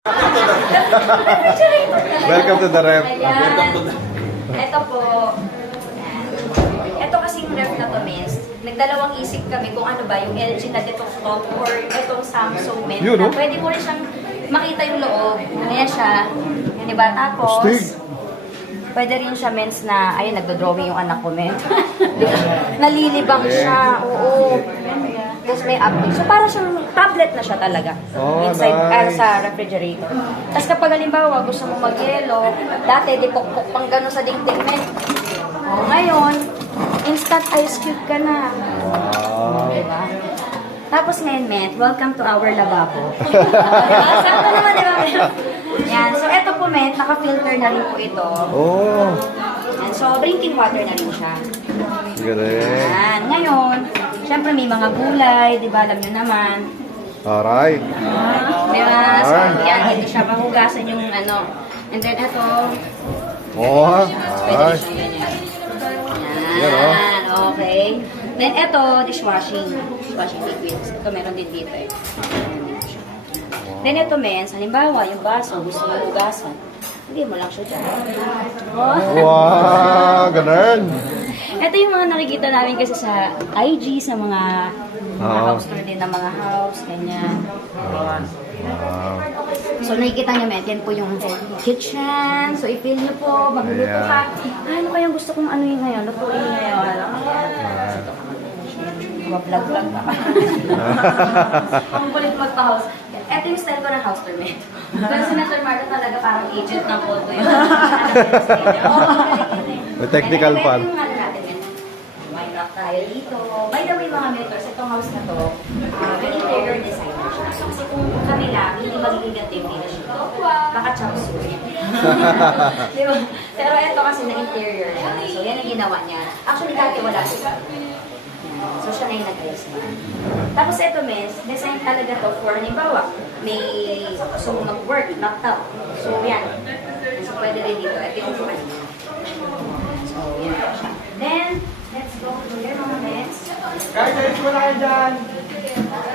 Welcome to the ref. Ito po. Ito kasing ref na to, miss. Nagdalawang isip kami kung ano ba yung LG na detox top or itong Samsung mint. Yun, no? Pwede mo rin siyang makita yung loob. Ayan siya. Yun, diba? Tapos, pwede rin siya, mens, na, ayun, nagdo-drawing yung anak ko, men. Nalilibang siya. Oo. Tapos may update. So, para siyang tablet na siya talaga. Oh, inside, nice. sa refrigerator. Tapos kapag halimbawa, gusto mo mag-yelo, dati, di pokpok pang gano'n sa dingding, men. O, ngayon, instant ice cube ka na. Wow. Diba? Tapos ngayon, men, welcome to our lavabo. Diba? Saan ka naman, diba, men? Yan. So, eto po, men, naka-filter na rin po ito. Oh. Yan. So, drinking water na rin siya. Galing. Yan. Ngayon, syempre may mga gulay, di ba? Alam nyo naman. Aray. Di ba? So, yan, hindi siya mahugasan yung ano. And then, ito. Oh. Pwede Ay. rin siyang ganyan. Yan, oh. Yan. Okay. Then, ito, dishwashing. Dishwashing liquids. Ito, meron din dito eh. Ayan, dito siya. Then, ito, mens. Halimbawa, yung baso, gusto mo hugasan. Hindi mo lang siya dyan. Wow. Ganun. Ito yung mga nakikita namin kasi sa IG, sa mga house tour din ng mga house, ganyan. Wow. So nakikita nyo, men, yan po yung kitchen. So i-feel nyo po, magluluto ka. Ano kayang gusto kong ano yung ngayon? Lutuin ngayon. Vlog-vlog ka pa. Ang kulit magpa-house. Ito yung style ko ng house tour, men. Pero si Senator Marta talaga parang agent ng photo yun. May technical fan. Tayo dito. By the way, mga mentors, itong house na to, may interior designer siya. So, kasi kung kami lang, hindi magiging ganito yung finish ito. Baka chapsu. Diba? Pero ito kasi na interior siya. So, yan ang ginawa niya. Actually, dati wala siya. So, siya na yung nag-dress niya. Tapos ito, miss, design talaga to for, halimbawa, may gusto mo mag-work, laptop. So, yan. So, pwede rin dito. Ito yung upuan niya. So, yan siya. Then, let's go to your mga mess. Guys, ayos mo na kayo dyan.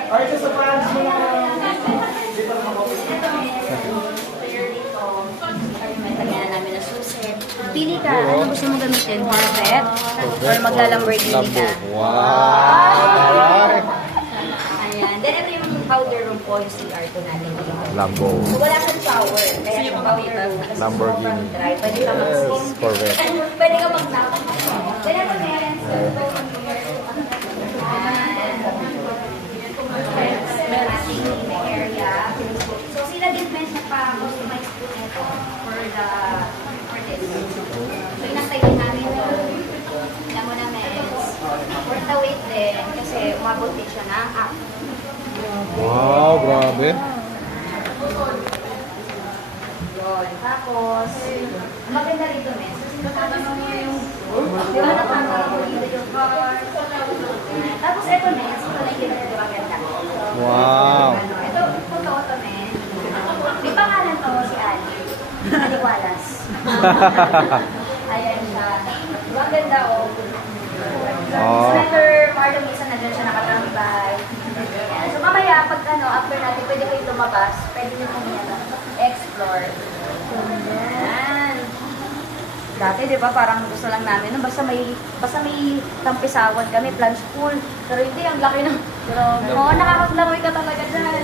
Ayos sa France mo na. Ito, mess. Clear dito. May tagyan namin na susit. Pili ka. Ano gusto mo gamitin? Corvette? Or magla-Lamborghini ka? Wow. Ayan. Then, ito yung powder room po, yung CR ko natin dito. Lambo. So, wala kang shower. Kaya yung powder room. Kasi Lamborghini. sobrang dry. Pwede ka mag-steam. Corvette. Pwede ka mag-nap. Then, ito, parents. So, sila din friends nagpa-customize po nito for this. So, inastay din namin ito. Alam mo na, mens. Worth the wait din kasi umabot din siya ng app. Wow, grabe. Yun. Tapos, maganda rito, mens. Kasi nakakano mo yung di ba nakakano mo dito yung car. Tapos, ito, mens. Ito na yung ginagawa maganda. Wow. Ito, totoo to, men. May pangalan to, si Ali. Ali Wallace. Ayan siya. Ang ganda, oh. Oh. Senator Marlon, minsan na dyan siya nakatambay. Ayan. So, mamaya, pag ano, after natin, pwede kayo lumabas. Pwede nyo kung explore. Ayan. Dati, di ba, parang gusto lang namin, no? basta may tampisawan kami, plunge pool. Pero hindi, ang laki ng, oo, nakakaglangoy ka talaga dyan.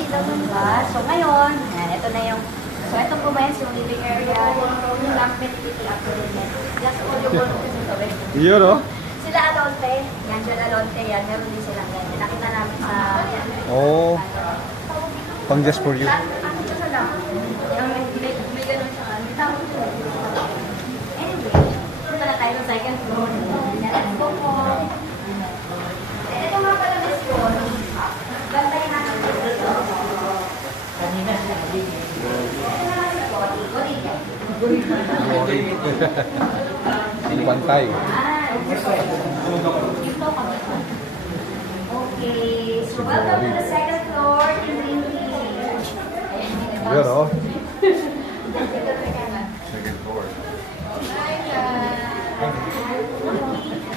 Diba? So, ngayon, yan, ito na yung, so, ito po ba yung living area, yung lampit, dito lang po din yan. Just audio po nito, Yun, oh. Sila Alonte, yan, sila Alonte, yan, meron din silang yan. Nakita namin sa, Oh. Pang just for you. ano siya sa lang, yung may ganun siya, may tawag siya. Anyway, punta na tayo sa second floor. Let's go po. Ito nga pala miss ko. Bantayan natin dito. Kanina siya. Pantay. Okay, so welcome to the second floor. Yun, oh. Second floor.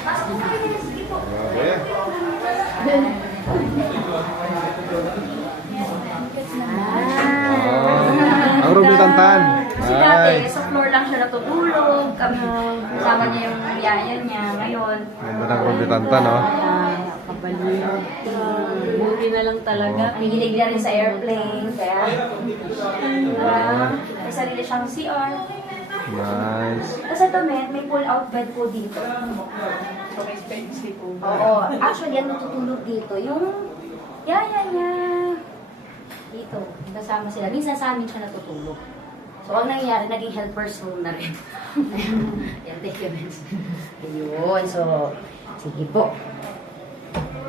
Pasok po kayo nila. Sige po. Grabe. room ni Tantan. Kasi dati, Nice. sa floor lang siya natutulog. Kasama niya yung yaya niya. Ngayon, Ganda ng room ni Tantan, no? kabaliw. Buti na lang talaga. Mahilig na rin sa airplane. Kaya, may sarili siyang CR. Nice. Tapos ito, may pull-out bed po dito. So, expensive po. Oo. Actually, yan natutulog dito. Yung yaya niya. Dito. Kasama sila. Minsan sa amin siya natutulog. So, ang nangyayari, naging helper's room na rin. Yan, thank you, Vince. Ayun. So, sige po.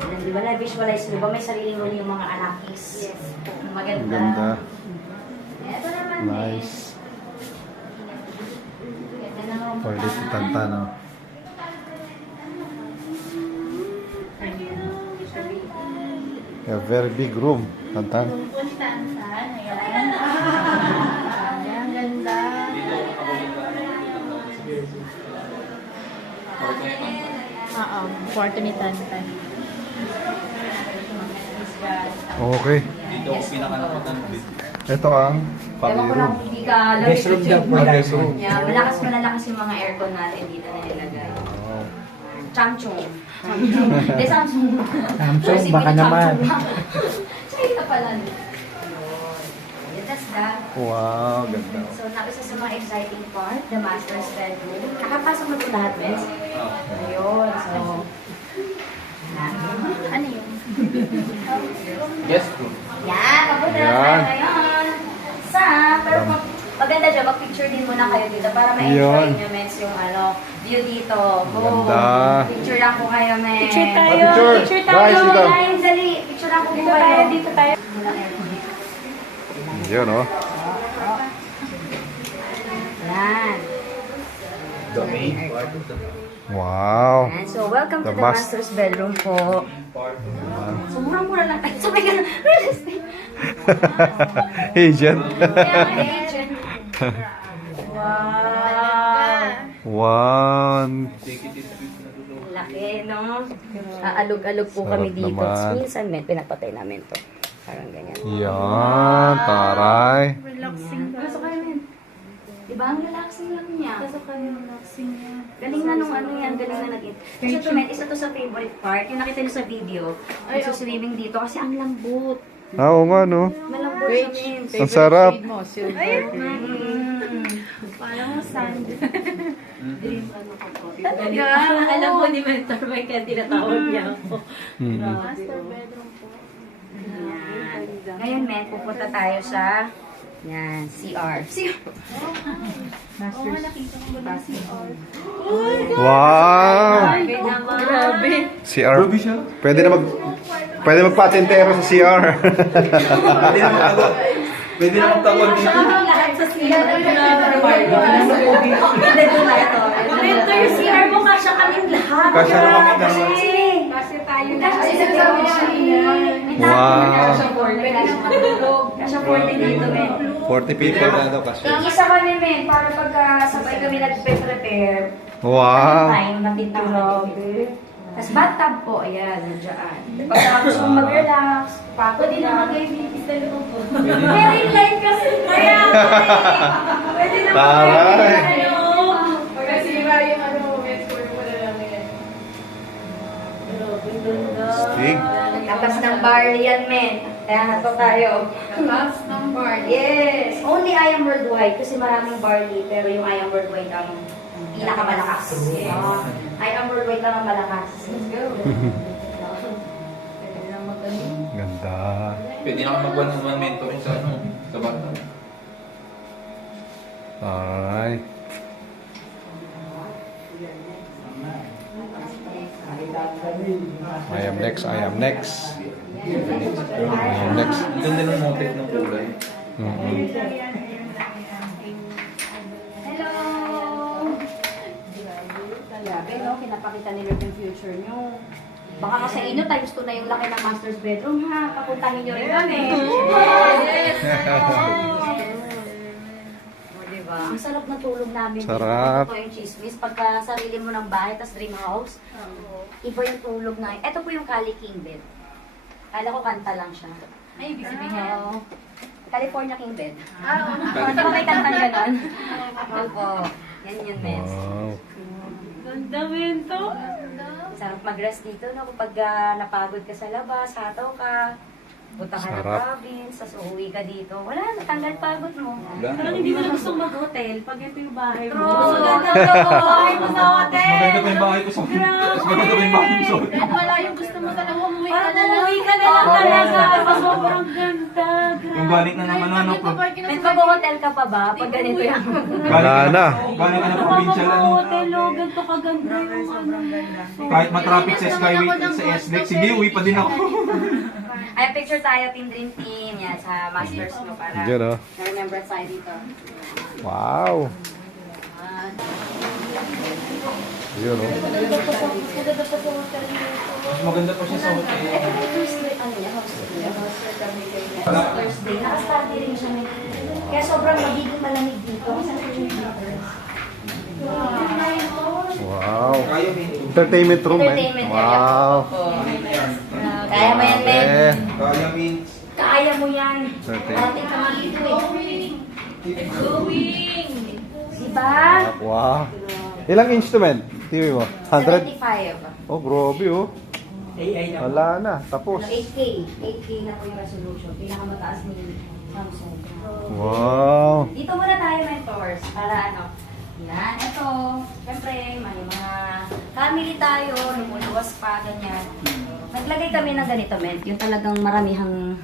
Yan, di ba na-visualize nyo ba? May sariling room yung mga anakis. Yes. Ang Maganda. ganda. Ito naman, Nice. Ganda ng room. Toilet ni Tantan, no? A very big room, Tantan. Ayan. Ayan, ganda. Oo, kwarto ni Tantan. Okay. Dito ako pinakanapakan. Ito ang Ewan family ko lang room. kung hindi ka Guest room daw po. Guest room. Yeah, malalakas yung mga aircon natin dito na nilagay. Wow. Samsung. Eh, Samsung. Samsung, Kasi baka may naman. China pala. That's that. Wow, ganda. So, isa sa mga exciting part, the master's bedroom. Nakapasok na po lahat, Vince. Ayun, so... Ano yun? Guest room. Yan, mabuti na Yan. tayo ngayon. Pero maganda dyan, mag-picture din muna kayo dito para ma-enjoy Yun. nyo, Mens, yung view dito. Ganda. Picture lang po kayo, Mens. Picture tayo. Picture. Picture Guys, tayo. dito. Guys, dali. Picture lang po Dito kayo. tayo, dito tayo. Yun, oh. Yan. The main part. Wow. Yan. So, welcome The to the master- master's bedroom po. So, murang-mura lang tayo. Sabi ka na, real estate. Agent. Kaya nga, agent. Wow. One. Laki, no? Aalog-alog po Sarap kami dito. naman. Minsan, pinapatay namin to. Parang ganyan. Yan, taray. Relaxing ka. Pasok kayo, men. Diba, ang relaxing lang niya. Pasok kayo, relaxing niya. Galing na nung ano yan, galing na naging. Kasi ito, men, isa to sa favorite part. Yung nakita niyo sa video, ay, swimming dito kasi ang lambot. Oo nga, no? Malambot siya, men. Ang sarap. mo, silver. Mm. Parang sand. Talaga? Alam ko ni Mentor Mike kaya tinatawag niya ako. Mm. Master bedroom po. Yan. Ngayon, men, pupunta tayo sa CR. CR. Oo, nakita ko ba si CR? Wow. Grabe. CR. Pwede na pwede magpatentero sa CR. Pwede na magtawag dito. Lahat sa CR. Mentor, yung CR mo, kasya kami lahat. Kasya na kami Kasi, Kasi tayo Kasya sa Wow. Kasya 40 dito, men. 40 people na daw kasi. Isa kami, men, para pagkasabay kami nag-prepare. Wow. Time, natitulog. Tapos bathtub po, ayan, nandiyan. Pagka gusto mong mag-relax, pagod Pwede na. naman kayo dito sa loob po. Very light kasi. Kaya, pwede naman Taray. Kasi iba yung ano, mentor mo na lang yan. Stig. Tapas ng barley yan, men. Kaya nato tayo. Tapas ng bar. Yes! Only I am worldwide kasi maraming barley, pero yung I am worldwide ang pinakamalakas. I am worldwide lang ang malakas. Let's go. Ganda. Pwede na ako magwan ng mga mentoring sa ano, sa bata. Alright. I am next, I am next. I am next. Ang ganda ng motif ng kulay. Mhm. Hello! Grabe, no? Kinapakita ni Lord yung future nyo. Baka kasi inyo, times 2 na yung laki ng master's bedroom, ha? Papuntahin nyo rin kami. Yes! Diba? Ang sarap na tulog namin. Sarap. Ito yung chismis. Pagka sarili mo ng bahay, tas dream house, iba yung tulog na. Ito po yung Kali King bed. Kala ko kanta lang siya. Ay, ibig sabihin. Oo. California King Bed. Di ba may kantang ganon? Opo. Yan yun, Mens. Wow. Ganda, Mento. Sarap mag-rest dito, no? Kapag napagod ka sa labas, hataw ka, punta ka ng Sarap. province, tapos uuwi ka dito. Wala, natanggal pagod mo. Parang hindi mo na gustong mag-hotel pag ito yung bahay mo. True. Maganda yung bahay mo sa hotel. Maganda pa yung bahay ko sa Mas maganda pa yung bahay ko sa Kahit wala yung gusto mo talaga, umuwi ka Parang na lang. umuwi ka na lang talaga. Sobrang ganda. Yung galing na naman ano, May pag-hotel ka pa ba? Pag ganito yan. Wala na. Galing ka na provincial ano. Hotel, ganito kaganda yung ano. Kahit matraffic sa Skyway sa SLEX, sige, uwi pa din ako. Ay, picture tayo, Team Dream Team. Yan, sa Masters mo para Yan, oh. na-remember tayo dito. Wow. Yun, oh. Mas maganda pa siya sa hotel. Ito may Thursday, ano niya, Thursday. Naka-study rin siya. Kaya sobrang magiging malamig dito. Wow. Entertainment room, eh. Entertainment area. Wow. Opo. Kaya mo yan, men. Eh. Kaya means, Kaya mo yan. Entertainment. Parating ka nga dito eh. Diba? Wow. Ilang instrument? TV mo? 100? 75. Oh, grabe, oh. Wala na. Tapos. 8K. 8K na po yung resolution. Pinakamataas ni Samsung. Wow. Dito muna tayo, mentors. Para ano. Yan. Ito. Siyempre, may mga family tayo. Lumuluwas pa, ganyan. Naglagay kami ng ganito, men. Yung talagang maramihang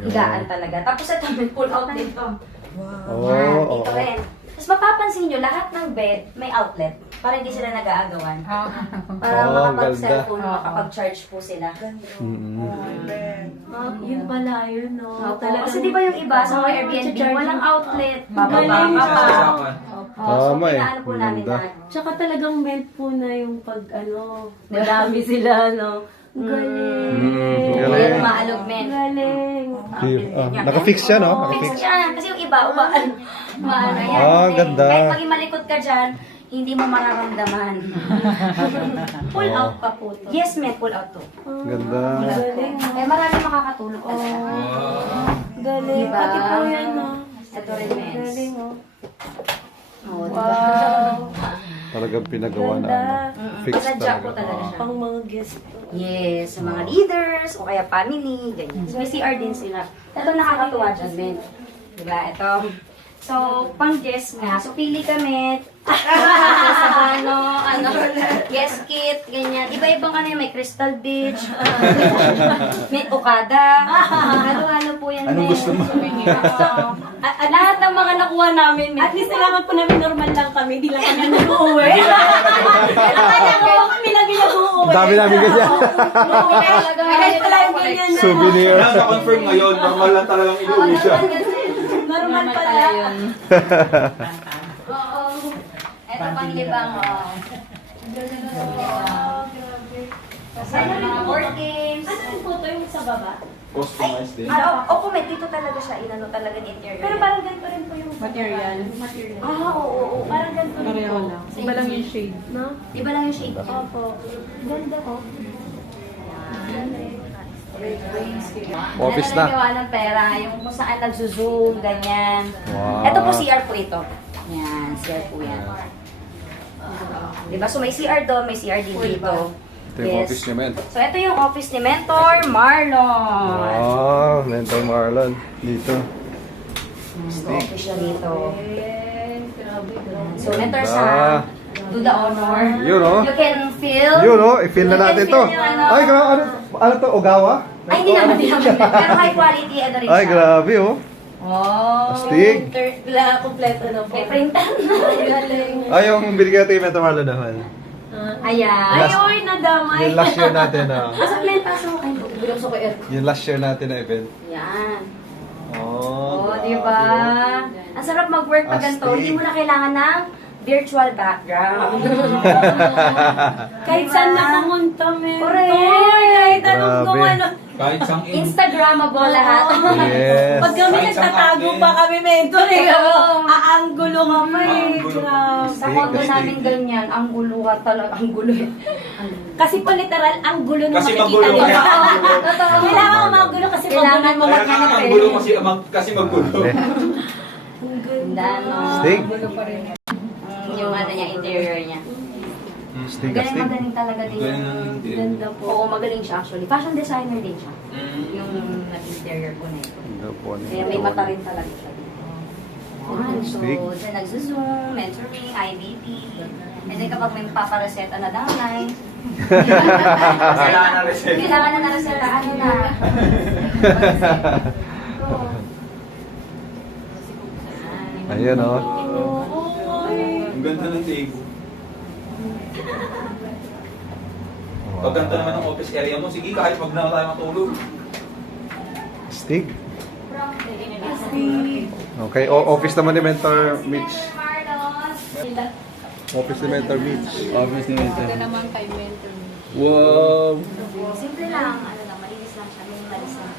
higaan talaga. Tapos ito, may pull out dito. Oh, Yan, oh, dito oh. rin. Tapos mapapansin nyo, lahat ng bed may outlet. Para hindi sila nag-aagawan. Para Oh, makapag-cellphone, makapag-charge po sila. Yun pala, yun, no? Opo. Kasi di ba yung iba sa mga Airbnb, walang outlet. Bababa Galing ka sa pa. sasapan. Tama eh. Inaano po namin Ganda. na. Tsaka talagang meant po na yung pag, madami sila, no? Galing. Galing. Yan, maalog men. Galing. Naka-fix siya, no? Fix Naka-fix. yan. Kasi yung iba, maano yan. Ah, Hindi. ganda. Kahit maging malikot ka dyan, hindi mo mararamdaman. Pull out pa po to. Yes, men, pull out to. Ganda. Galing. Kaya marami makakatulog talaga. Galing. Diba? Pati po yan, no? Ito rin, men. Galing, oh. Oo, diba? Wow. Talagang pinagawa na. Ano. Fix Pasadya po talaga. talaga siya. Pang mga guest to. Yes, sa mga leaders, o kaya family, ganyan. So, may CR din sila. Ito nakakatuwa dyan, men. Diba? Ito. So, pang guest nga. So, pili kami. Sa guest kit, ganyan. Iba-ibang ano yun, may Crystal Beach, may Okada. Halo-halo po yan, Anong men. gusto mo? Lahat ng mga nakuha namin, men. At least kailangan po namin normal lang kami, di lang kami nag-uwi. Akala ko kami lagi nag-uwi. Dami namin ganyan. Kahit pala yung ganyan na. Souvenir. Kaya na-confirm ngayon, normal lang talagang inuwi siya. Normal pala. Oo. Ito pang libang, oh. Kasi mga board games. Ano yung photo yung sa baba? Customized din. Opo, may dito talaga siya. Inano talaga ng interior. Pero parang ganito rin po yung Material. Oo. parang ganito rin Pareho po. lang. Iba lang yung shade. No? Iba lang yung shape. Opo. Ganda ko. Office Ano na. gawa ng pera, yung kung saan nagzo-zoom, ganyan. Wow. Ito po CR po ito. Yan, CR po yan. Diba? So may CR doon, may CR din dito. Ito yung office niya, men. So ito yung office ni Mentor Marlon. Wow, Mentor Marlon. Dito. So office siya dito. So Ganda. Mentor sa do the honor. Yun, oh. You can feel. Yun, oh. I-feel na You can natin feel to. yung ano. Ay, grabe. Ano to? Ogawa? Ay, hindi naman. Pero high quality, ano rin siya. Ay, grabe, oh. Oh. Astig. Kompleto na po. May printan. Galing. Ay, yung binigay natin yung Mentor Marlon naman. Ayan. Ay, oy, nadamay. Yung last year natin, ah. Pasok lang, pasok. Ay, binukso ko air. Yung last year natin na event. Yan. Oh, Oh, di ba? Ang sarap mag-work pag ganito. Astig. Hindi mo na kailangan ng virtual background. Kahit saan na pumunta, men. Correct. Kahit anong Grabe. gumano. Kahit sang in. Instagrammable lahat. Yes. Pag kami Kahit sa nagtatago akin. pa kami, mentor eh. Oo. Aanggulo ka pa eh. Aanggulo. Grabe. Sa kondo namin ganyan, ang gulo ka talaga, ang gulo. Kasi po literal, ang gulo na Kasi makikita magulo nila. kaya. Totoo. Kailangan ko magulo kasi Kailangan mo magulo. Kaya nga ang gulo kasi maggulo. Ang Ganda, no? Stig. Yung ano niya, interior niya. Stig, Magaling, stig. magaling talaga din. Magaling ang interior. Ganda po. Oo, magaling siya actually. Fashion designer din siya. Mm. Yung nag-interior ko na ito. Ganda po, ano Kaya yun. may mata rin talaga siya dito. Yan, so, Stig. dyan nagzo-zoom, mentoring, IBP. And then kapag may papareseta na downline, Kailangan na reseta. kailangan na na-reseta, ano na. Ayun, oh. Ang ganda ng table. Pag ganda naman ang office area mo, sige kahit wag na tayo matulog. Stig. Okay, office naman ni Mentor Mitch. Office ni Mentor Mitch. Office ni Mentor. Ito naman kay mentor. Wow! Simple lang, ano lang, malinis lang siya, minimalist lang.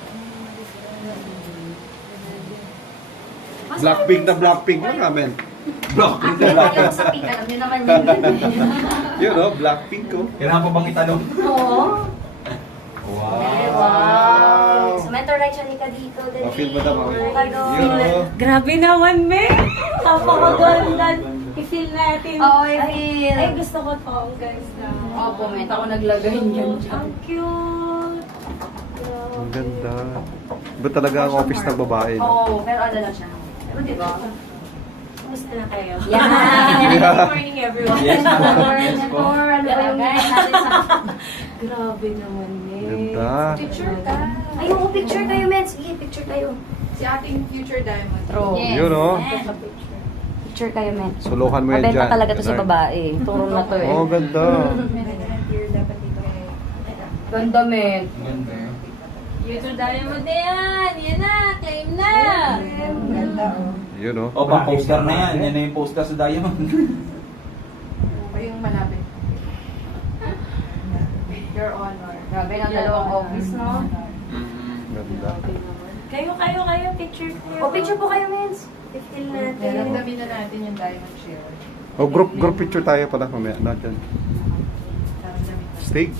Blackpink na Blackpink lang namin. Blackpink Ang kaya ko sa pink, alam niyo naman yun. Yun, oh, Blackpink ko. Kailangan pa bang itanong? Oo. Wow! Wow! So, mentor right siya ni Kadito. Ma-feel mo na, mami. Pardon. Yun, oh. Grabe naman, me. Napakaganda. I-feel natin. Oo, I-feel. Ay, gusto ko to. Ang ganda. Opo, may ako naglagay niyan dyan. Ang cute. Ang ganda. Ba talaga ang office ng babae? No? Oo, pero ano lang siya. Diba, diba? Kumusta na kayo? Yan! Good morning, everyone. Yes, po. Mentor, Yes, po. mentor, ano ba yung guys natin sa... Grabe naman, me. Ganda. Picture ka. Ay, oo, picture kayo, men. Sige, picture kayo. Si ating future diamond. True. Yes. Yun, oh. Picture kayo, men. Suluhan mo yan Mabenta dyan. talaga to sa babae. Turo na to eh. Oh, ganda. Here dapat dito kay... Ganda, men. Ganda. Future diamond na yan. Yan na. Claim na. Ganda oh. Yun, oh. O, pang poster na yan. Yan na yung poster sa Diamond. O yung malapit. Your honor. Grabe ng dalawang office, no? Ganda. Kayo. Picture kayo. O, picture po kayo, men. I-feel natin. Ramdamin na natin yung diamond share. Oh, group picture tayo pala mamaya. Natin. Ramdamin na. Stig.